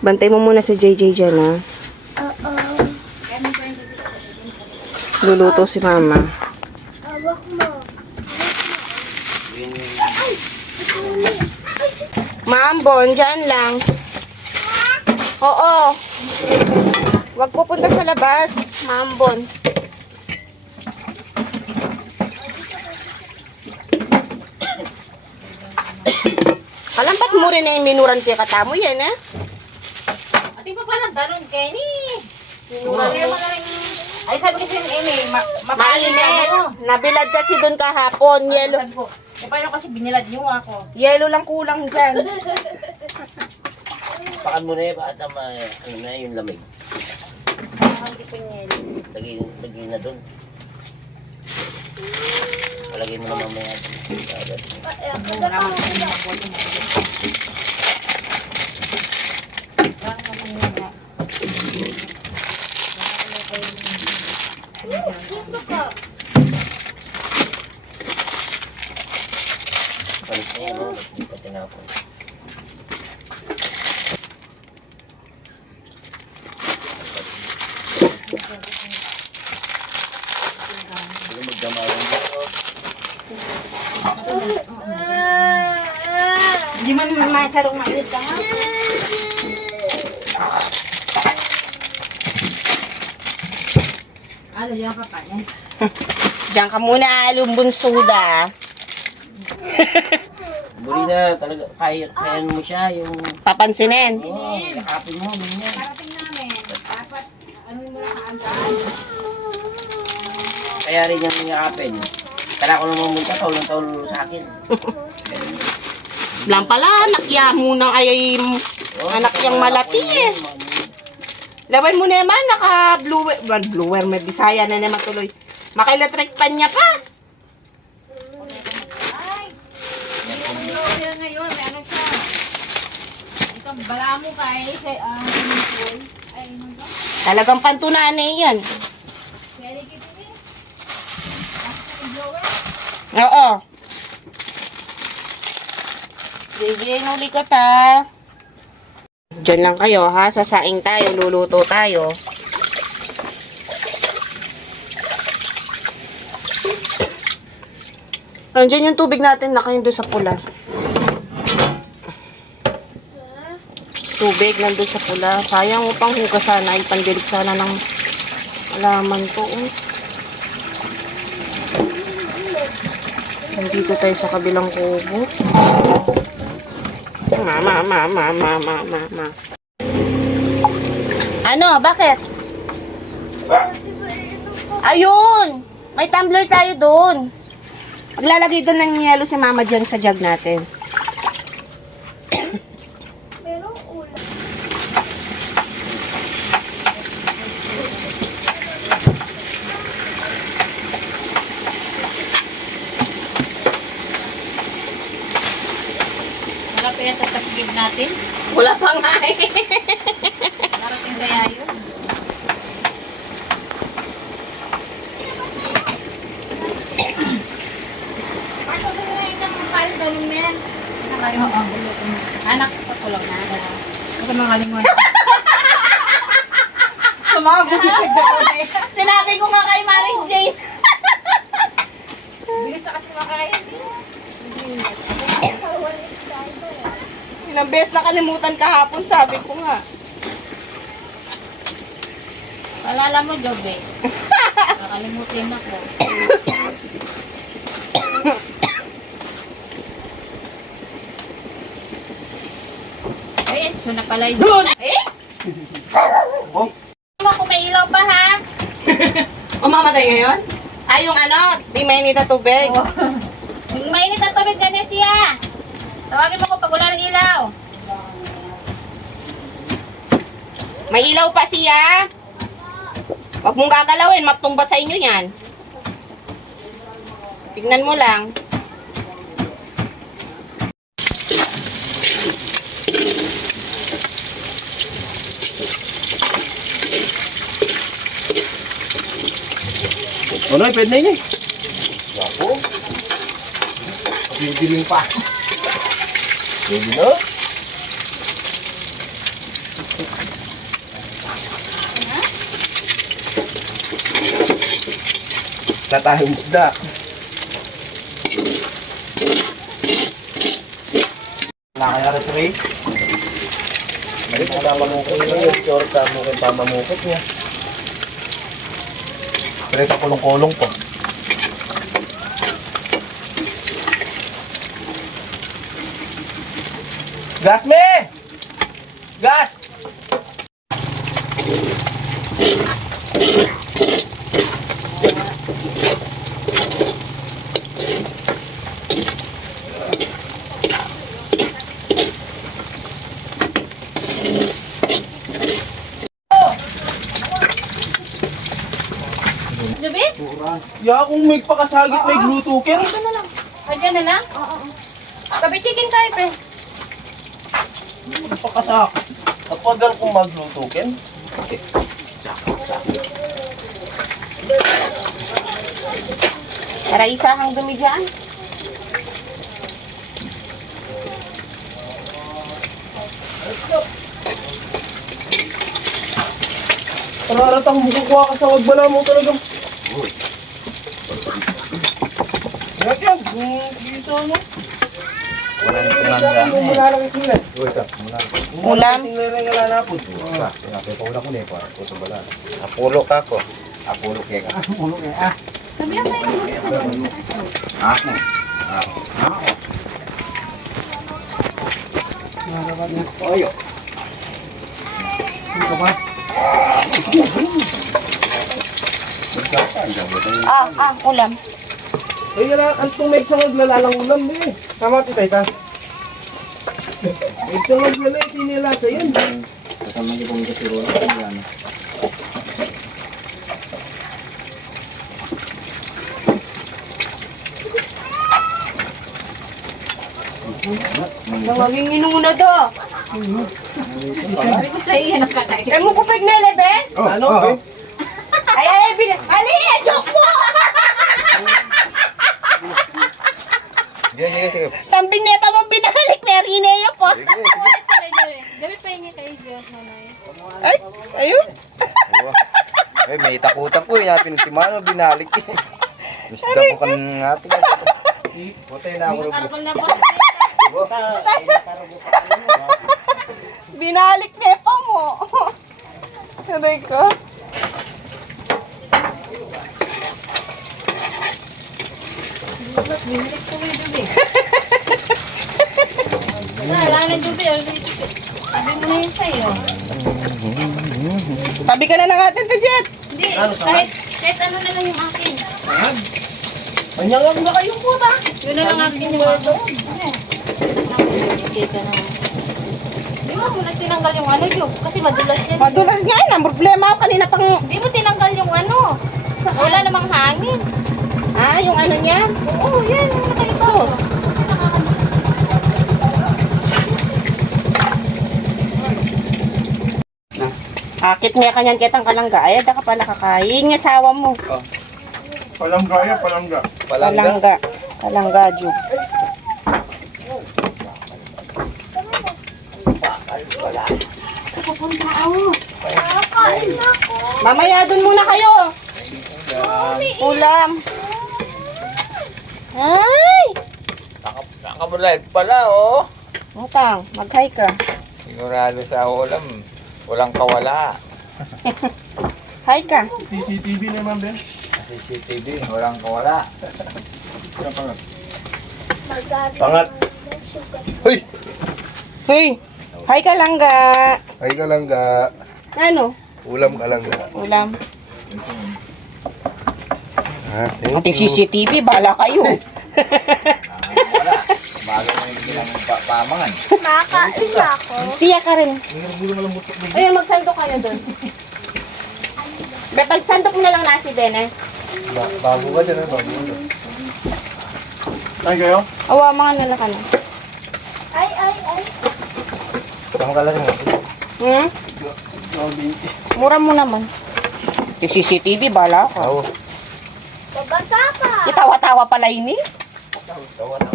Bantay mo muna sa JJ dyan, ha? Oo. Luluto si mama. Hawak mo. Maambon, dyan lang. Oo. Huwag pupunta sa labas. Maambon. Kalampat mo rin na yung minuran kaya katamo yan, eh. Ati pa pala, dalong Kenny. Minuran mo. Ay, sabi kasi yung Amy, mapaalin na Mainit. ako. Nabilad kasi doon kahapon. Yelo. Sabi ko, eh, paano kasi binilad niyo ako? Yelo lang kulang dyan. Pakan mo na eh, bakit naman ano na yung lamig. Hindi ko niya. Lagay na doon. Palagay mo na mamaya. Palit na yan, oh. Hindi pa tinapon. Ano magdamaran dito? Hindi man masarong mainit ka nga. Ano yung kapanyan? Diyan ka muna, lumbon soda. Buli na, talaga, kaya mo siya, yung... Papansinin. Oo, yakapin mo, ganyan. Parating namin, dapat ano mo lang kaandaan. Kaya rin yung yakapin. Kala ko naman munta, taulang-taul sa akin. Lang pala, nakya muna ay anak yang malati eh. Laban mo naman, naka-bluer, may bisaya na naman tuloy. Makailatrik pan niya pa. Ay! Hindi naman sila ngayon, may ano siya. Ito, bala mo kay, ay, ano ba? Talagang pantunan eh yan. Kaya ligit eh. Kasi blower. Oo. Sige, nuli ka ta. Diyan lang kayo ha, sasaing tayo, luluto tayo. Andiyan yung tubig natin, nakain doon sa pula. Tubig nandun sa pula. Sayang upang hugas sana, ipandilig sana ng alaman to. Nandito tayo sa kabilang kubo. Mama. Ano? Bakit? Ayun! May tumbler tayo doon. Maglalagay doon ng yelo si mama dyan sa jug natin. Merong ulam. Wala pa yan tatakbib natin. Wala pa nga eh. Narating kaya yun. Paano ba nga itang kalit dalong na yan? Oo. Anak ko tulog na. Ito mga limon. Sumabog yung pagsakunay. Sinabi ko nga kay Maring Jane. Bilis na kasi makain. Ilang beses nakalimutan kahapon, sabi ko nga. Palala mo, Jobe. Nakalimutin ako. Ayun, so na pala yun. Eh? Mo kung may ilaw pa ha? Umamatay ngayon? Ay, yung ano, di mainit na tubig. Yung mainit ang tubig ganyan siya. Tawagin mo ko pag wala ng ilaw. May ilaw pa siya. Huwag mong gagalawin, magtumba sa inyo yan. Tignan mo lang. Ano, pwede na yun eh. Ako? Pwede pa. Pwede na? Na tayong isda. Nakakaya rin Ray. Ay, pamamukot niya yun. Sure, tamukit pamamukot niya. Pero ito kulong-kulong po. Gas me! Gas! Gabi? Ya, kung may pakasagit may glutukin. Diyan na lang? Oo. Gabi chicken tayo, pe. Pakasakit. Kapagal kung maglutukin. Para isa kang dumi dyan. Pararatang bukukuha ka sa wagbala mo talaga. Yan yan. Dito ano? Walang tumanda. Malalaki sila. Ulam. Tingnan na nga na po. Apulo ka ko. Apulo kaya ka. Sabi ang tayo ng Ako. Oyo. Ulam. Ay, yala, antong may isang maglalalang ulam eh. Tama ti tayo ta. May isang maglalay, sinila sa yun. Kasama niyo pong kasiro na kung yan. Nangaging inuna to. Sabi ko sa iyo, nakakain. Ay mo kupig na lebe? Ano? Ay, ali, joke mo! Sige. Tambing nepa mo binalik, Merineo po. Gabi pa niya kayo, Diyos, nanay. Ay, ayun. Ay, may takutan po. Yapin si Mano, binalik eh. Isda po kan natin. Butay na ako. Argol na ba? Binalik nepa mo. Aray ko. Wala na Jubi. Sabi mo na yun sa'yo. Tabi ka na ng atin, Jet. Hindi, kahit ano na lang yung akin. Manyangag na kayong puta. Yun na lang akin yung ano. Di mo muna tinanggal yung ano, Jub. Kasi madulas yan. Madulas nga yun. Ang problema ako kanina pang... Di mo tinanggal yung ano. Wala namang hangin. Yung ano niya? Oo, yan. Yung nakalipas. Akit nga kanyan kitang kalangga. Ay, da ka pala kakain. Yung asawa mo. Palangga yan, palangga. Kalangga. Kalangga, Jub. Pupunta ako. Kakain ako. Mamaya dun muna kayo. Ulam. Ay! Nakamulat pala oh. Utang, mag-hi ka. Sigurado sa ulam. Walang kawala. Hi ka. CCTV naman, Ben. CCTV, walang kawala. Pangat. Hoy! Hoy! Hi ka langga. Ay ka lang ga. Ano? Ulam ka lang ga. Ulam. Ha? Ating CCTV, bahala kayo. Wala. Bago na yung bilang pamangan. Makakain ako. Siya ka rin. Ayun, magsandok kayo doon. Be, pagsandok mo na lang nasi din eh. Bago ka dyan, bago ka dyan. Ay kayo? Awa, mga nalaka na. Ay. Tama ka lang mo. Hmm? Mura mo naman. Yung CCTV, bahala ka. Oo. Babasa ka. Itawa-tawa pala ini. Tawa na.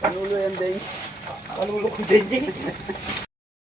Panulo yan, Deng. Panulo ko, Deng.